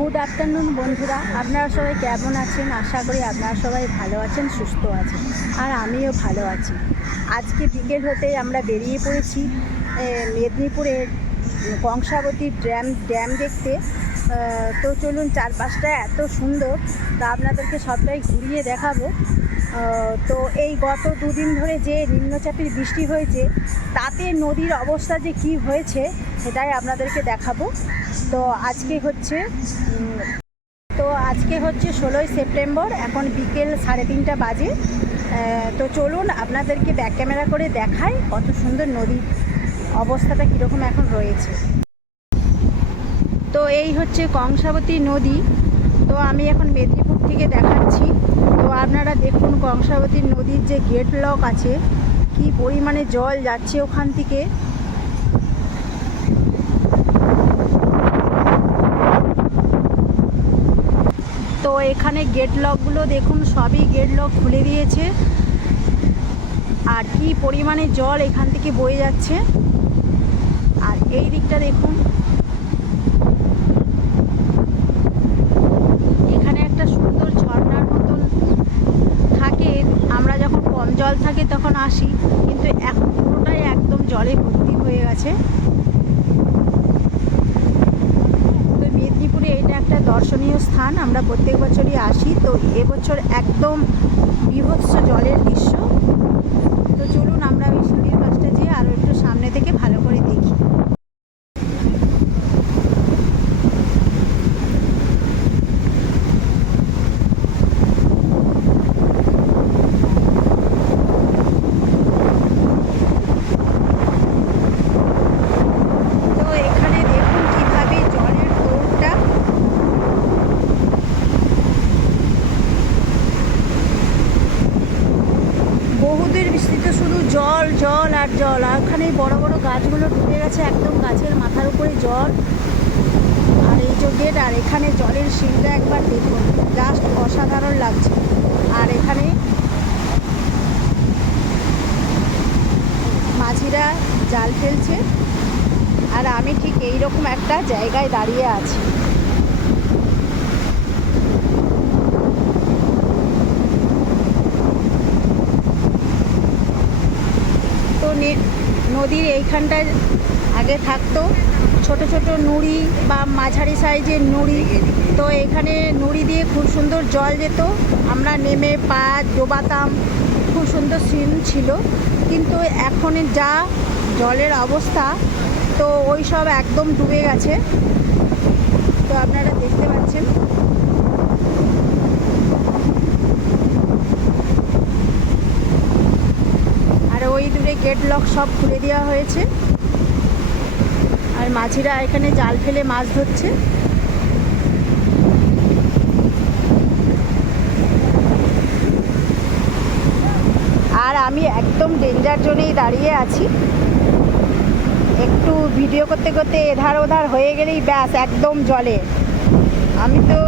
Good afternoon, বন্ধুরা। আপনারা সবাই কেমন আছেন? আশা করি আপনারা সবাই ভালো আছেন, সুস্থ আছেন, আর আমিও ভালো আছি। আজকে বিকেল হতে আমরা বেরিয়ে পড়েছি মেদিনীপুরের কংসাবতী ড্যাম ড্যাম দেখতে। তো চলুন, চারপাশটা এত সুন্দর, তা আপনাদেরকে সবটাই ঘুরিয়ে দেখাবো। তো এই গত দুদিন ধরে যে নিম্নচাপের বৃষ্টি হয়েছে, তাতে নদীর অবস্থা যে কি হয়েছে, সেটাই আপনাদেরকে দেখাবো। তো আজকে হচ্ছে তো আজকে হচ্ছে ষোলোই সেপ্টেম্বর, এখন বিকেল সাড়ে তিনটা বাজে। তো চলুন আপনাদেরকে ব্যাক ক্যামেরা করে দেখাই কত সুন্দর নদীর অবস্থাটা কীরকম এখন রয়েছে। তো এই হচ্ছে কংসাবতী নদী। তো আমি এখন মেদিনীপুর থেকে দেখাচ্ছি। আপনারা দেখুন কংসাবতী নদীর যে গেট লক আছে, কি পরিমাণে জল যাচ্ছে ওখান থেকে। তো এখানে গেট লকগুলো দেখুন, সবই গেট লক খুলে দিয়েছে। আর কি পরিমাণে জল এখান থেকে বয়ে যাচ্ছে। আর এই দিকটা দেখুন এখানে একটা সুন্দর ঝর্ণার মতন থাকে আমরা যখন কম জল থাকে তখন আসি, কিন্তু এখন পুরোটাই একদম জলে ভর্তি হয়ে গেছে। তো মেদিনীপুরে এটা একটা দর্শনীয় স্থান, আমরা প্রত্যেক বছরই আসি। তো এবছর একদম বিভৎস জলের দৃশ্য তো চলুন আমরা ওই সিঁড়ির কাজটা যেয়ে আরও একটু সামনে থেকে ভালো করে দেখি তো এখানে দেখুন কীভাবে জলের দৌড়টা বহুদের বিস্তৃত শুধু জল জল আর জল। আর ওখানে বড় বড় গাছগুলো ডুবে গেছে একদম গাছের মাথার উপরে জল। আর এই যে গেট আর এখানে জলের সিনটা একবার দেখুন। জাস্ট অসাধারণ লাগছে। আর এখানে মাঝিরা জাল ফেলছে। আর আমি ঠিক এইরকম একটা জায়গায় দাঁড়িয়ে আছি তো নে- নদীর এইখানটায় আগে থাকতো। ছোট ছোট নুড়ি বা মাঝারি সাইজের নুড়ি। তো এখানে নুড়ি দিয়ে খুব সুন্দর জল যেত। আমরা নেমে পা ডোবাতাম। খুব সুন্দর সিন ছিল। কিন্তু এখন যা জলের অবস্থা, তো ওই সব একদম ডুবে গেছে। তো আপনারা দেখতে পাচ্ছেন। আর গেট লক সব খুলে দেওয়া হয়েছে। আর মাঝিরা এখানে জাল ফেলে মাছ ধরছে। আর আমি একদম ডেঞ্জার জোনেই দাঁড়িয়ে আছি। একটু ভিডিও করতে করতে এধার ওধার হয়ে গেলেই ব্যাস, একদম জলে। আমি তো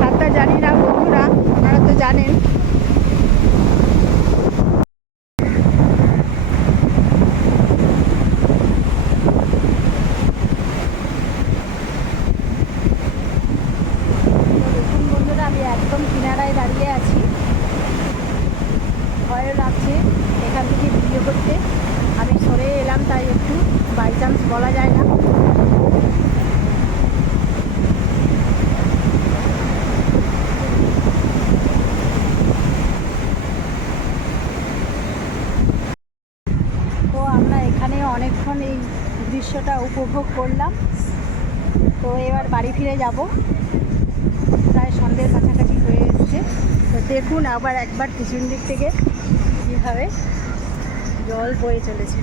সাঁতার জানি না বন্ধুরা, আপনারা তো জানেন তো দেখুন বন্ধুরা আমি একদম কিনারায় দাঁড়িয়ে আছি। ভয়ও লাগছে এখান থেকে ভিডিও করতে। আমি সরে এলাম, তাই একটু বাই চান্স বলা যায় না। তো আমরা এখানে অনেকক্ষণ এই দৃশ্যটা উপভোগ করলাম। তো এবার বাড়ি ফিরে যাব। প্রায় সন্ধ্যের কাছাকাছি হয়ে এসছে। তো দেখুন আবার একবার পিছন দিক থেকে কীভাবে জল বয়ে চলেছে।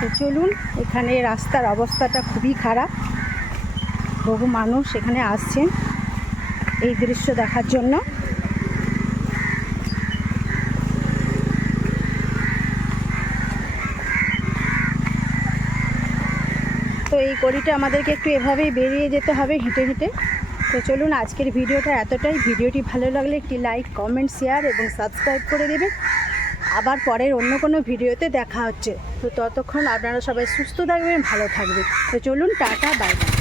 তো চলুন, এখানে রাস্তার অবস্থাটা খুবই খারাপ। বহু মানুষ এখানে আসছেন। এই দৃশ্য দেখার জন্য। তো এই গলিটা আমাদেরকে একটু এভাবেই বেরিয়ে যেতে হবে হেঁটে হেঁটে। তো চলুন আজকের ভিডিওটা এতটাই। ভিডিওটি ভালো লাগলে একটি লাইক, কমেন্ট, শেয়ার এবং সাবস্ক্রাইব করে দেবেন। আবার পরের অন্য কোনো ভিডিওতে দেখা হচ্ছে। তো ততক্ষণ আপনারা সবাই সুস্থ থাকবেন, ভালো থাকবেন। তো চলুন, টাটা, বাই বাই।